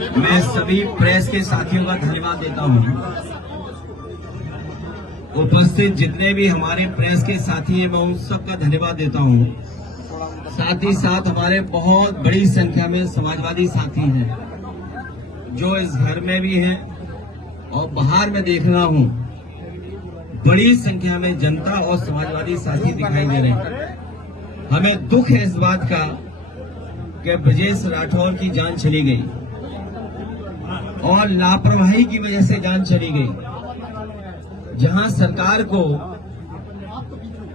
मैं सभी प्रेस के साथियों का धन्यवाद देता हूं। उपस्थित जितने भी हमारे प्रेस के साथी हैं, मैं उन सबका धन्यवाद देता हूं। साथ ही साथ हमारे बहुत बड़ी संख्या में समाजवादी साथी हैं जो इस घर में भी हैं और बाहर में देख रहा हूं बड़ी संख्या में जनता और समाजवादी साथी दिखाई दे रहे हैं। हमें दुख है इस बात का कि ब्रजेश राठौर की जान चली गई और लापरवाही की वजह से जान चली गई। जहां सरकार को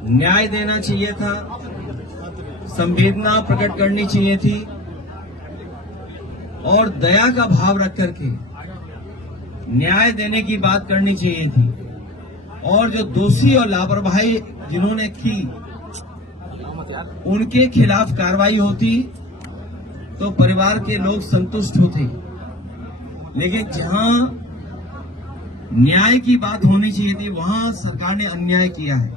न्याय देना चाहिए था, संवेदना प्रकट करनी चाहिए थी और दया का भाव रख करके न्याय देने की बात करनी चाहिए थी, और जो दोषी और लापरवाही जिन्होंने की उनके खिलाफ कार्रवाई होती तो परिवार के लोग संतुष्ट होते। लेकिन जहां न्याय की बात होनी चाहिए थी वहां सरकार ने अन्याय किया है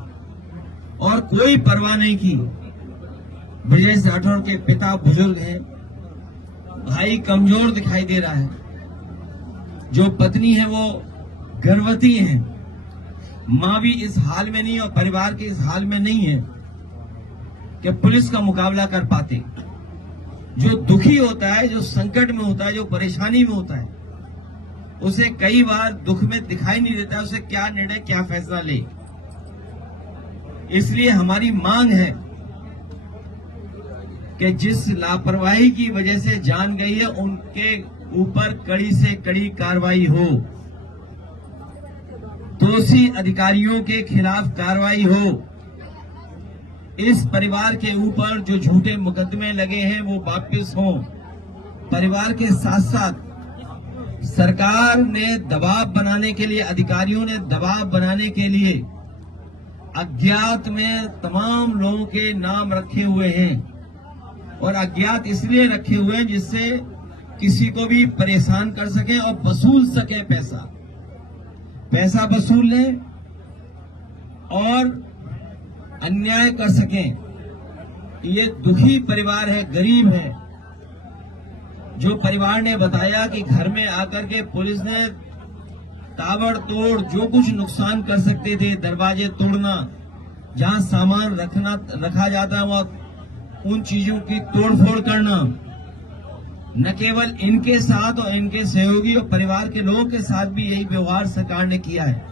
और कोई परवाह नहीं की। ब्रजेश राठौर के पिता बुजुर्ग हैं, भाई कमजोर दिखाई दे रहा है, जो पत्नी है वो गर्भवती है, मां भी इस हाल में नहीं और परिवार के इस हाल में नहीं है कि पुलिस का मुकाबला कर पाते। जो दुखी होता है, जो संकट में होता है, जो परेशानी में होता है, उसे कई बार दुख में दिखाई नहीं देता उसे क्या निर्णय क्या फैसला ले। इसलिए हमारी मांग है कि जिस लापरवाही की वजह से जान गई है उनके ऊपर कड़ी से कड़ी कार्रवाई हो, दोषी अधिकारियों के खिलाफ कार्रवाई हो, इस परिवार के ऊपर जो झूठे मुकदमे लगे हैं वो वापस हों। परिवार के साथ साथ सरकार ने दबाव बनाने के लिए, अधिकारियों ने दबाव बनाने के लिए अज्ञात में तमाम लोगों के नाम रखे हुए हैं और अज्ञात इसलिए रखे हुए हैं जिससे किसी को भी परेशान कर सके और वसूल सके, पैसा वसूल लें और अन्याय कर सकें। ये दुखी परिवार है, गरीब है। जो परिवार ने बताया कि घर में आकर के पुलिस ने ताबड़तोड़ जो कुछ नुकसान कर सकते थे, दरवाजे तोड़ना, जहां सामान रखा जाता है वहां उन चीजों की तोड़फोड़ करना, न केवल इनके साथ और इनके सहयोगी और परिवार के लोगों के साथ भी यही व्यवहार सरकार ने किया है।